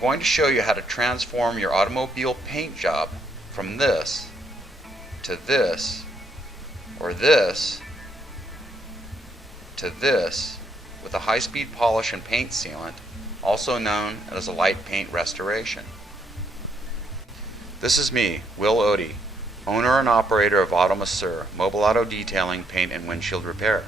going to show you how to transform your automobile paint job from this to this, or this to this, with a high-speed polish and paint sealant, also known as a light paint restoration. This is me, Will Odie, owner and operator of Masseur, mobile auto detailing, paint, and windshield repair.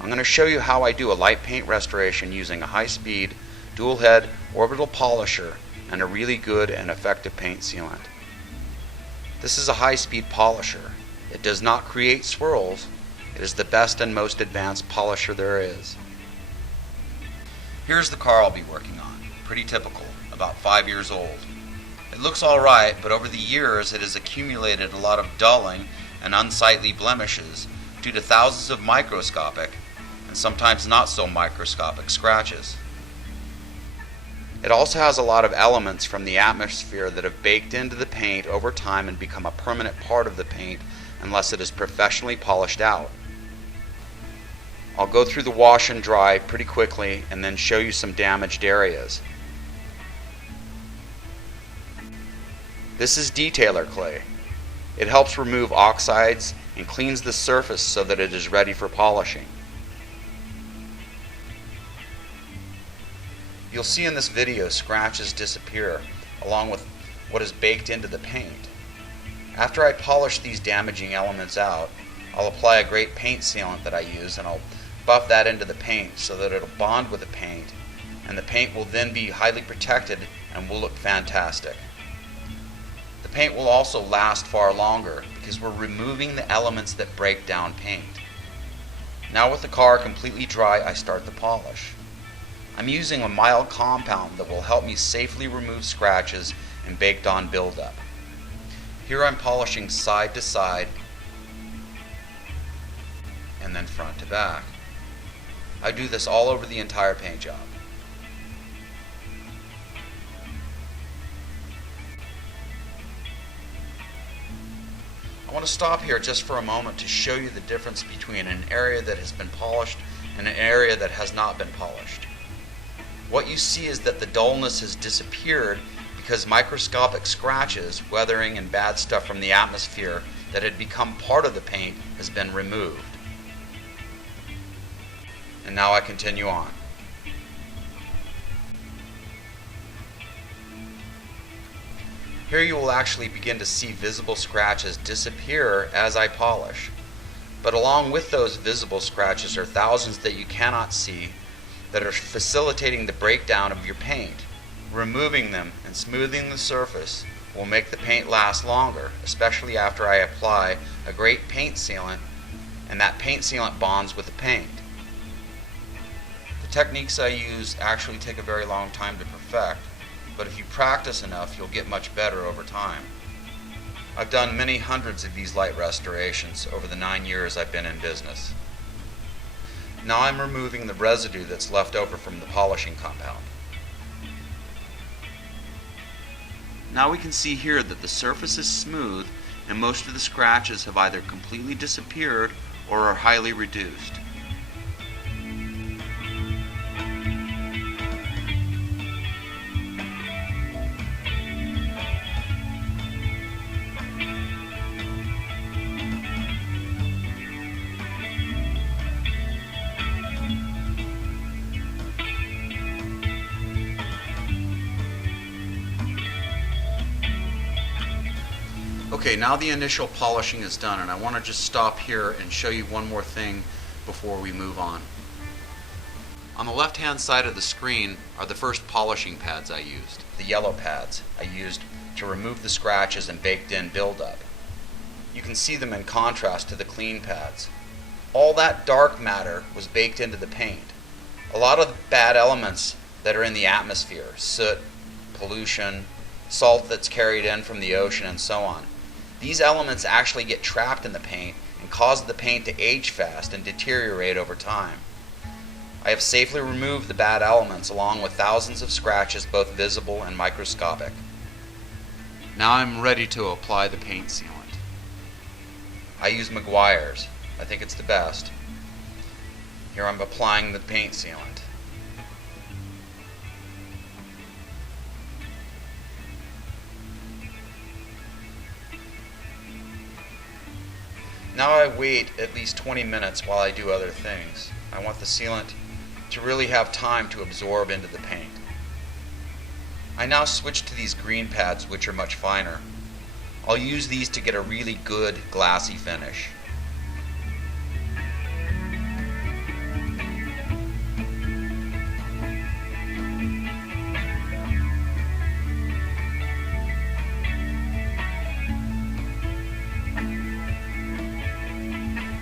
I'm going to show you how I do a light paint restoration using a high-speed, dual-head orbital polisher and a really good and effective paint sealant. This is a high-speed polisher. It does not create swirls. It is the best and most advanced polisher there is. Here's the car I'll be working on. Pretty typical, about 5 years old. It looks alright, but over the years it has accumulated a lot of dulling and unsightly blemishes due to thousands of microscopic and sometimes not so microscopic scratches. It also has a lot of elements from the atmosphere that have baked into the paint over time and become a permanent part of the paint unless it is professionally polished out. I'll go through the wash and dry pretty quickly and then show you some damaged areas. This is detailer clay. It helps remove oxides and cleans the surface so that it is ready for polishing. You'll see in this video scratches disappear along with what is baked into the paint. After I polish these damaging elements out, I'll apply a great paint sealant that I use, and I'll buff that into the paint so that it'll bond with the paint, and the paint will then be highly protected and will look fantastic. The paint will also last far longer because we're removing the elements that break down paint. Now with the car completely dry, I start the polish. I'm using a mild compound that will help me safely remove scratches and baked on buildup. Here I'm polishing side to side and then front to back. I do this all over the entire paint job. I want to stop here just for a moment to show you the difference between an area that has been polished and an area that has not been polished. What you see is that the dullness has disappeared because microscopic scratches, weathering, and bad stuff from the atmosphere that had become part of the paint has been removed. And now I continue on. Here you will actually begin to see visible scratches disappear as I polish. But along with those visible scratches are thousands that you cannot see that are facilitating the breakdown of your paint. Removing them and smoothing the surface will make the paint last longer, especially after I apply a great paint sealant and that paint sealant bonds with the paint. The techniques I use actually take a very long time to perfect, but if you practice enough, you'll get much better over time. I've done many hundreds of these light restorations over the 9 years I've been in business. Now I'm removing the residue that's left over from the polishing compound. Now we can see here that the surface is smooth and most of the scratches have either completely disappeared or are highly reduced. Okay, now the initial polishing is done, and I want to just stop here and show you one more thing before we move on. On the left-hand side of the screen are the first polishing pads I used. The yellow pads I used to remove the scratches and baked in buildup. You can see them in contrast to the clean pads. All that dark matter was baked into the paint. A lot of the bad elements that are in the atmosphere, soot, pollution, salt that's carried in from the ocean, and so on. These elements actually get trapped in the paint and cause the paint to age fast and deteriorate over time. I have safely removed the bad elements along with thousands of scratches, both visible and microscopic. Now I'm ready to apply the paint sealant. I use Meguiar's. I think it's the best. Here I'm applying the paint sealant. Now I wait at least 20 minutes while I do other things. I want the sealant to really have time to absorb into the paint. I now switch to these green pads, which are much finer. I'll use these to get a really good glassy finish.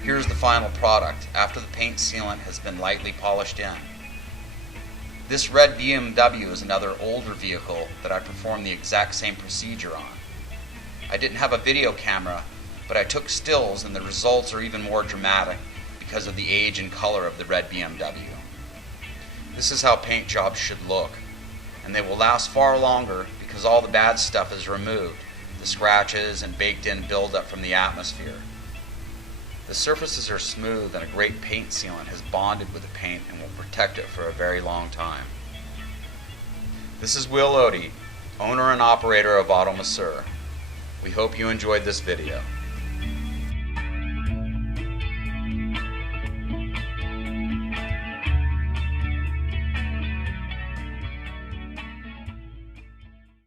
Here's the final product after the paint sealant has been lightly polished in. This red BMW is another older vehicle that I performed the exact same procedure on. I didn't have a video camera, but I took stills, and the results are even more dramatic because of the age and color of the red BMW. This is how paint jobs should look, and they will last far longer because all the bad stuff is removed, the scratches and baked in buildup from the atmosphere. The surfaces are smooth, and a great paint sealant has bonded with the paint and will protect it for a very long time. This is Will Odie, owner and operator of Masseur. We hope you enjoyed this video.